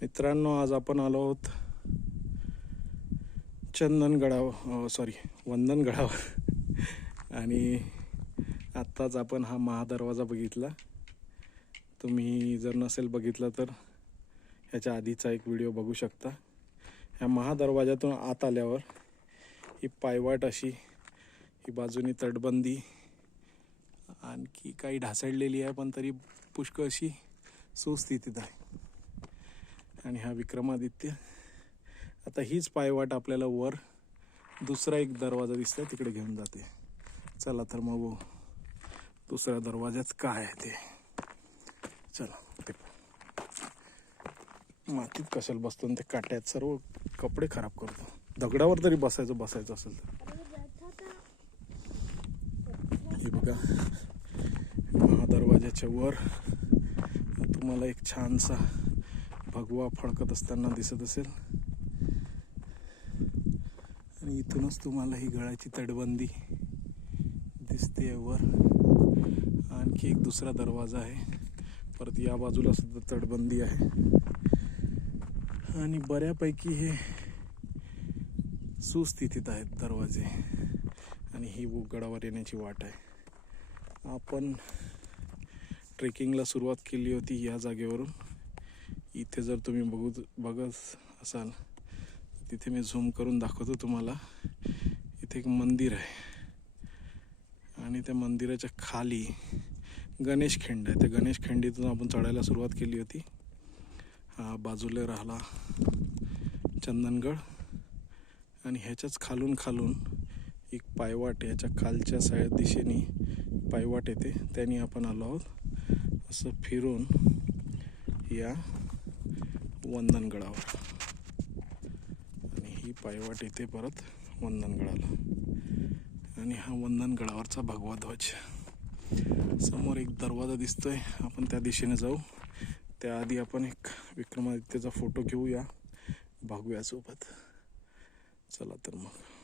मित्रांनो आज आपण आलो आहोत चंदनगडावर सॉरी वंदनगडावर. आणि आत्ताच आपण हा महादरवाजा बघितला. तुम्ही जर नसेल बघितला तर ह्याच्या आधीचा एक व्हिडिओ बघू शकता. ह्या महादरवाजातून आत आल्यावर ही पायवाट अशी ही बाजूनी तटबंदी आणखी काही ढासळलेली आहे पण तरी पुष्कळ अशी सुस्थितीत आहे. आणि हा विक्रमादित्य. आता हीच पायवाट आपल्याला वर दुसरा एक दरवाजा दिसतोय तिकडे घेऊन जाते. चला तर मग दुसऱ्या दरवाज्यात काय आहे ते. चला ते मातीत कशाला बसतो आणि ते काट्यात सर्व कपडे खराब करतो. दगडावर तरी बसायचं बसायचं असेल तर. हे बघा महादरवाजाच्या वर तुम्हाला एक छानसा भगवा फडकत असताना दिसत असेल. आणि इथूनच तुम्हाला ही गळाची तटबंदी दिसते वर. आणखी एक दुसरा दरवाजा आहे. परत या बाजूला सुद्धा तटबंदी आहे. आणि बऱ्यापैकी हे सुस्थितीत आहेत दरवाजे. आणि ही गडावर येण्याची वाट आहे. आपण ट्रेकिंगला सुरुवात केली होती या जागेवरून. इथे जर तुम्ही बघू बघत असाल तिथे मी झूम करून दाखवतो तुम्हाला. इथे एक मंदिर आहे. आणि त्या मंदिराच्या खाली गणेश खिंड आहे. त्या गणेश खिंडीतून आपण चढायला सुरुवात केली होती. हा बाजूला राहिला चंदनगड. आणि ह्याच्याच खालून खालून एक पायवाट याच्या खालच्या साय दिशेने पायवाट येते. त्याने आपण आलो आहोत. असं फिरून या वंदनगडावर. आणि ही पायवाट येते परत वंदनगडाला. आणि हा वंदनगडावरचा भगवा ध्वज. समोर एक दरवाजा दिसतोय. आपण त्या दिशेने जाऊ. त्याआधी आपण एक विक्रमादित्यचा फोटो घेऊया. भगव्यासोबत. चला तर मग.